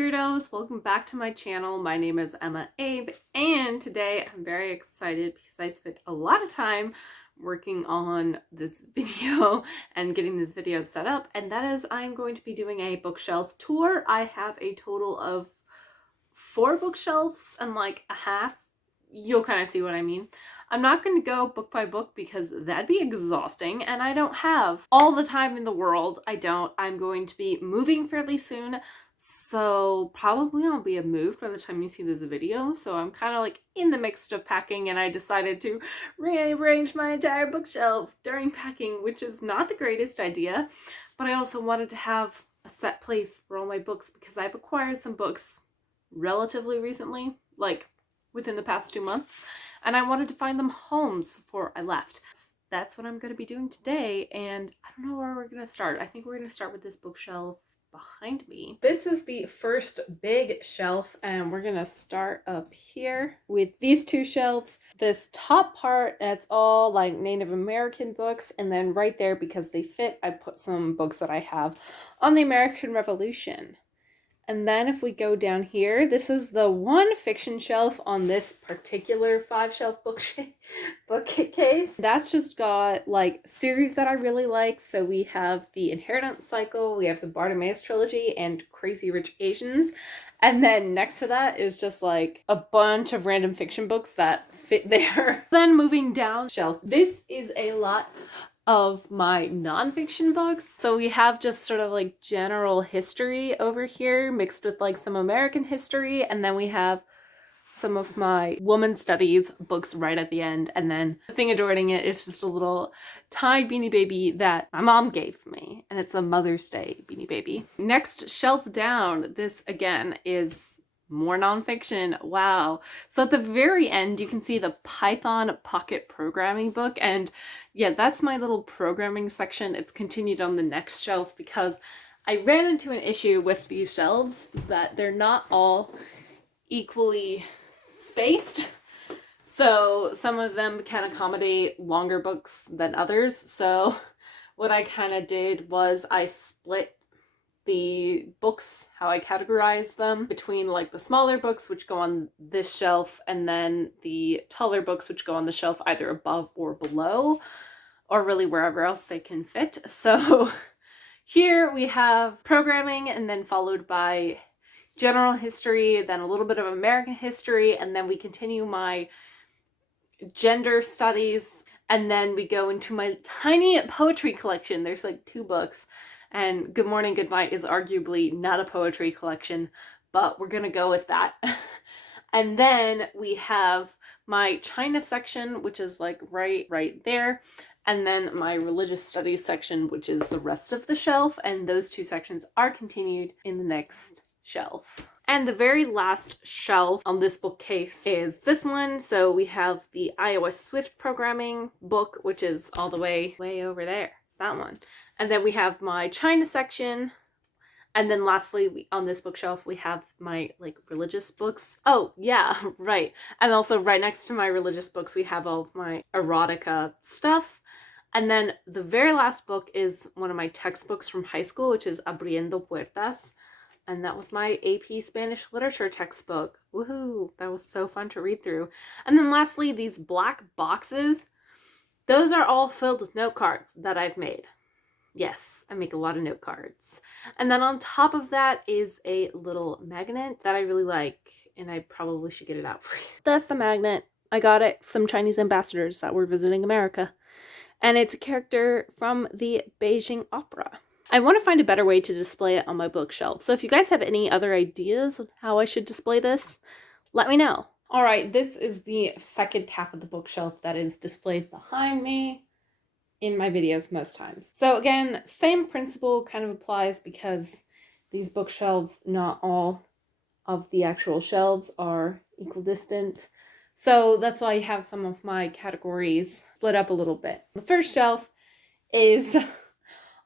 weirdos, welcome back to my channel. My name is EmmaAbe, and today I'm very excited because I spent a lot of time working on this video and getting this video set up, and that is I'm going to be doing a bookshelf tour. I have a total of 4 bookshelves and like a half. You'll kind of see what I mean. I'm not going to go book by book because that'd be exhausting, and I don't have all the time in the world. I'm going to be moving fairly soon, so probably I'll be moved by the time you see this video. So I'm kind of like in the midst of packing, and I decided to rearrange my entire bookshelf during packing, which is not the greatest idea, but I also wanted to have a set place for all my books because I've acquired some books relatively recently, like within the past 2 months, and I wanted to find them homes before I left. That's what I'm going to be doing today, and I don't know where we're going to start. I think we're going to start with this bookshelf behind me. This is the first big shelf, and we're going to start up here with these 2 shelves. This top part, that's all like Native American books, and then right there, because they fit, I put some books that I have on the American Revolution. And then if we go down here, this is the one fiction shelf on this particular 5-shelf bookcase. That's just got like series that I really like. So we have the Inheritance Cycle, we have the Bartimaeus Trilogy, and Crazy Rich Asians. And then next to that is just like a bunch of random fiction books that fit there. Then moving down shelf, this is a lot of my nonfiction books. So we have just sort of like general history over here mixed with like some American history, and then we have some of my woman studies books right at the end, and then the thing adorning it is just a little tiny Beanie Baby that my mom gave me, and it's a Mother's Day Beanie Baby. Next shelf down, this again is more nonfiction. Wow. So at the very end, you can see the Python Pocket Programming book. And yeah, that's my little programming section. It's continued on the next shelf because I ran into an issue with these shelves that they're not all equally spaced. So some of them can accommodate longer books than others. So what I kind of did was I split the books, how I categorize them, between like the smaller books which go on this shelf and then the taller books which go on the shelf either above or below, or really wherever else they can fit. So here we have programming, and then followed by general history, then a little bit of American history, and then we continue my gender studies, and then we go into my tiny poetry collection. There's like 2 books. And Good Morning, Good Night is arguably not a poetry collection, but we're gonna go with that. And then we have my China section, which is like right there. And then my religious studies section, which is the rest of the shelf. And those 2 sections are continued in the next shelf. And the very last shelf on this bookcase is this one. So we have the iOS Swift programming book, which is all the way over there. It's that one. And then we have my China section. And then lastly, on this bookshelf, we have my like religious books. Oh yeah, right. And also right next to my religious books, we have all of my erotica stuff. And then the very last book is one of my textbooks from high school, which is Abriendo Puertas. And that was my AP Spanish literature textbook. Woohoo! That was so fun to read through. And then lastly, these black boxes, those are all filled with note cards that I've made. Yes, I make a lot of note cards. And then on top of that is a little magnet that I really like, and I probably should get it out for you. That's the magnet. I got it from Chinese ambassadors that were visiting America. And it's a character from the Beijing Opera. I want to find a better way to display it on my bookshelf. So if you guys have any other ideas of how I should display this, let me know. All right, this is the second half of the bookshelf that is displayed behind me in my videos most times. So again, same principle kind of applies because these bookshelves, not all of the actual shelves are equidistant. So that's why I have some of my categories split up a little bit. The first shelf is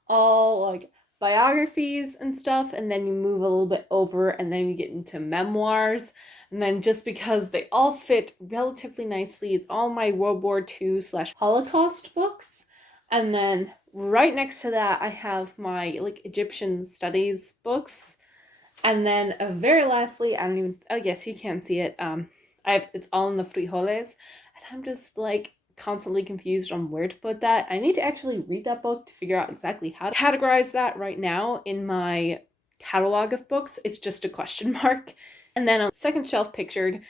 all like biographies and stuff, and then you move a little bit over and then you get into memoirs. And then just because they all fit relatively nicely, it's all my World War II/Holocaust books. And then right next to that, I have my like Egyptian studies books. And then very lastly, I don't even, oh yes, you can see it. It's all in the frijoles, and I'm just like constantly confused on where to put that. I need to actually read that book to figure out exactly how to categorize that. Right now in my catalog of books, it's just a question mark. And then on the second shelf pictured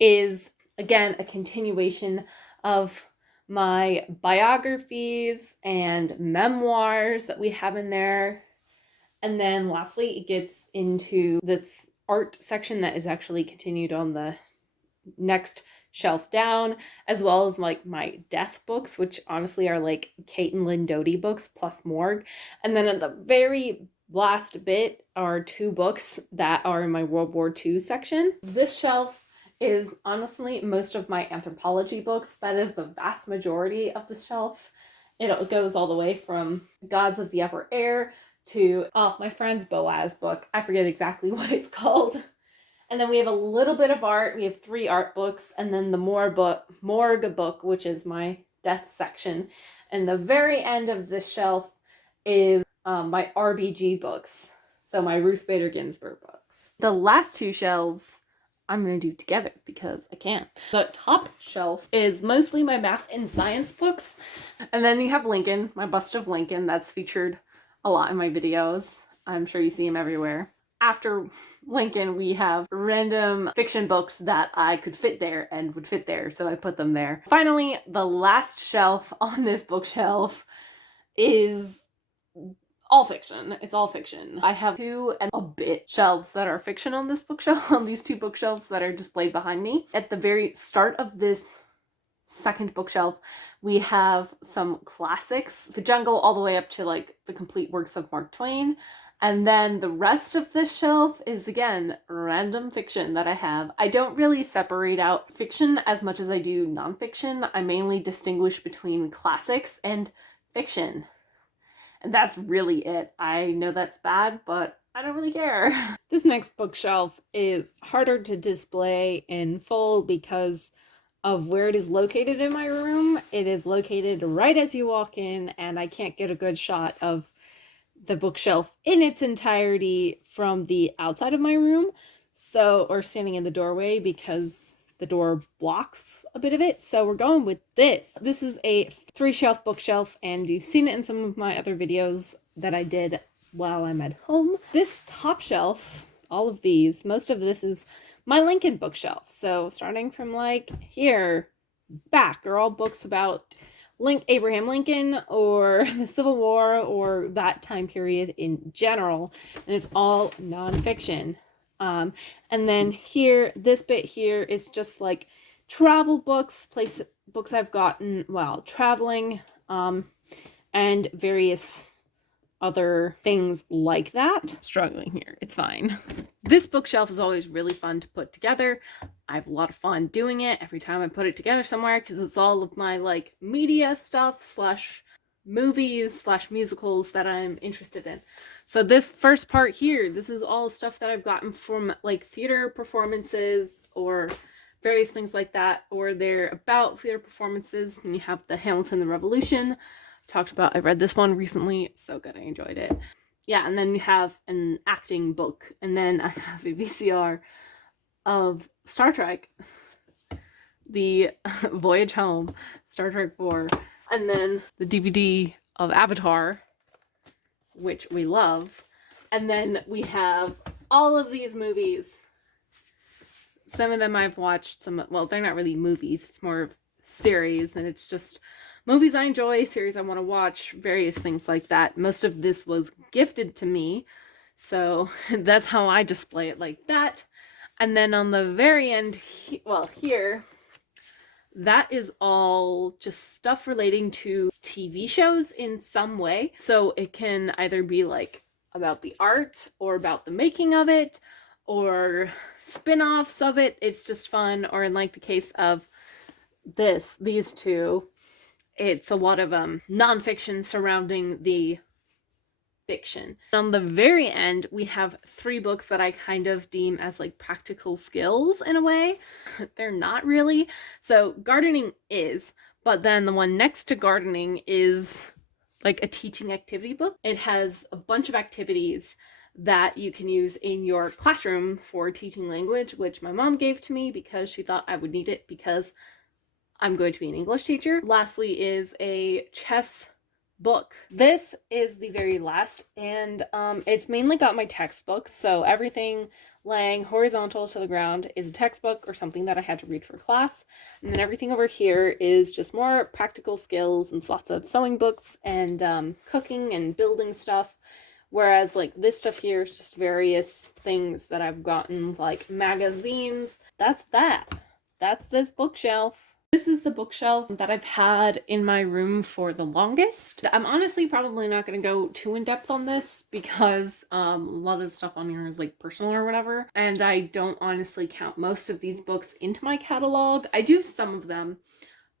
is, again, a continuation of my biographies and memoirs that we have in there. And then lastly, it gets into this art section that is actually continued on the next shelf down, as well as like my death books, which honestly are like Kate and Lynn Doty books plus morgue. And then at the very last bit are 2 books that are in my World War II section. This shelf is honestly most of my anthropology books. That is the vast majority of the shelf. It goes all the way from Gods of the Upper Air to, oh, my friend's Boaz book. I forget exactly what it's called. And then we have a little bit of art. We have 3 art books, and then the morgue book, which is my death section. And the very end of this shelf is my RBG books. So my Ruth Bader Ginsburg books. The last 2 shelves I'm going to do together because I can. The top shelf is mostly my math and science books. And then you have Lincoln, my bust of Lincoln, that's featured a lot in my videos. I'm sure you see him everywhere. After Lincoln, we have random fiction books that I could fit there and would fit there, so I put them there. Finally, the last shelf on this bookshelf is all fiction. It's all fiction. I have 2 and a bit shelves that are fiction on this bookshelf, on these 2 bookshelves that are displayed behind me. At the very start of this second bookshelf, we have some classics, The Jungle, all the way up to like the complete works of Mark Twain. And then the rest of this shelf is, again, random fiction that I have. I don't really separate out fiction as much as I do nonfiction. I mainly distinguish between classics and fiction. And that's really it. I know that's bad, but I don't really care. This next bookshelf is harder to display in full because of where it is located in my room. It is located right as you walk in, and I can't get a good shot of the bookshelf in its entirety from the outside of my room, or standing in the doorway, because the door blocks a bit of it. So we're going with this. This is a 3-shelf bookshelf, and you've seen it in some of my other videos that I did while I'm at home. This top shelf, all of these, most of this is my Lincoln bookshelf. So starting from like here back are all books about Abraham Lincoln or the Civil War or that time period in general, and it's all nonfiction. And then here, this bit here is just like travel books, books I've gotten while traveling, and various other things like that. Struggling here, it's fine. This bookshelf is always really fun to put together. I have a lot of fun doing it every time I put it together somewhere, because it's all of my like media stuff slash movies slash musicals that I'm interested in. So this first part here, this is all stuff that I've gotten from like theater performances or various things like that, or they're about theater performances. And you have the Hamilton the Revolution. Talked about, I read this one recently, so good, I enjoyed it. Yeah, and then you have an acting book, and then I have a VCR of Star Trek, the Voyage Home, Star Trek 4, and then the DVD of Avatar, which we love, and then we have all of these movies. Some of them I've watched, well, they're not really movies, it's more of series, and it's just movies I enjoy, series I want to watch, various things like that. Most of this was gifted to me, so that's how I display it like that. And then on the very end, here, that is all just stuff relating to TV shows in some way. So it can either be like about the art or about the making of it or spin-offs of it. It's just fun. Or in like the case of these 2, it's a lot of nonfiction surrounding the fiction. On the very end, we have 3 books that I kind of deem as like practical skills in a way. They're not really. So gardening is, but then the one next to gardening is like a teaching activity book. It has a bunch of activities that you can use in your classroom for teaching language, which my mom gave to me because she thought I would need it because I'm going to be an English teacher. Lastly is a chess book. This is the very last, and it's mainly got my textbooks, so everything laying horizontal to the ground is a textbook or something that I had to read for class, and then everything over here is just more practical skills and lots of sewing books and cooking and building stuff, whereas like this stuff here is just various things that I've gotten, like magazines. That's this bookshelf. This is the bookshelf that I've had in my room for the longest. I'm honestly probably not going to go too in depth on this because a lot of the stuff on here is like personal or whatever, and I don't honestly count most of these books into my catalog. I do some of them,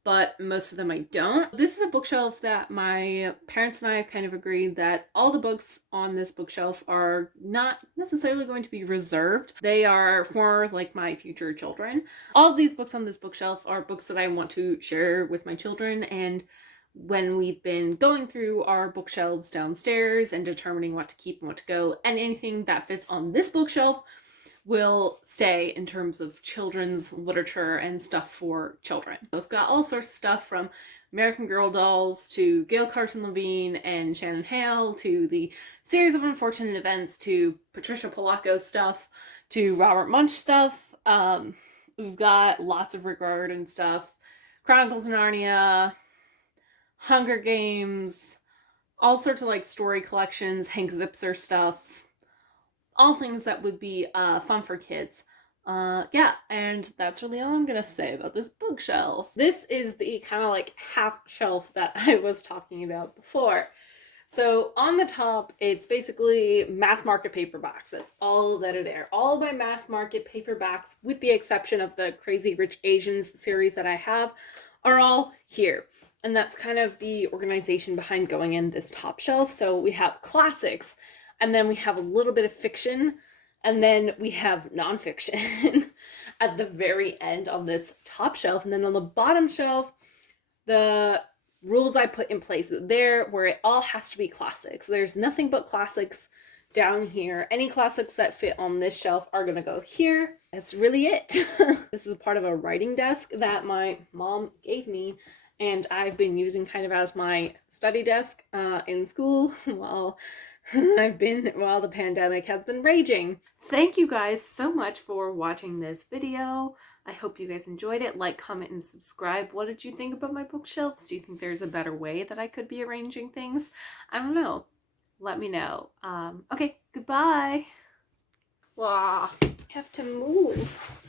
but most of them I don't. This is a bookshelf that my parents and I have kind of agreed that all the books on this bookshelf are not necessarily going to be reserved. They are for like my future children. All of these books on this bookshelf are books that I want to share with my children, and when we've been going through our bookshelves downstairs and determining what to keep and what to go, and anything that fits on this bookshelf will stay in terms of children's literature and stuff for children. It's got all sorts of stuff from American Girl dolls to Gail Carson Levine and Shannon Hale to the Series of Unfortunate Events to Patricia Polacco stuff to Robert Munsch stuff. We've got lots of Rick Riordan stuff, Chronicles of Narnia, Hunger Games, all sorts of like story collections, Hank Zipser stuff, all things that would be fun for kids. Yeah, and that's really all I'm gonna say about this bookshelf. This is the kind of like half shelf that I was talking about before. So on the top, it's basically mass market paperbacks. That's all that are there. All my mass market paperbacks, with the exception of the Crazy Rich Asians series that I have, are all here. And that's kind of the organization behind going in this top shelf. So we have classics, and then we have a little bit of fiction, and then we have nonfiction at the very end on this top shelf. And then on the bottom shelf, the rules I put in place there, where it all has to be classics. There's nothing but classics down here. Any classics that fit on this shelf are gonna go here. That's really it. This is a part of a writing desk that my mom gave me, and I've been using kind of as my study desk in school while the pandemic has been raging. Thank you guys so much for watching this video. I hope you guys enjoyed it. Like, comment, and subscribe. What did you think about my bookshelves? Do you think there's a better way that I could be arranging things? I don't know. Let me know. Okay, goodbye. Wow. I have to move.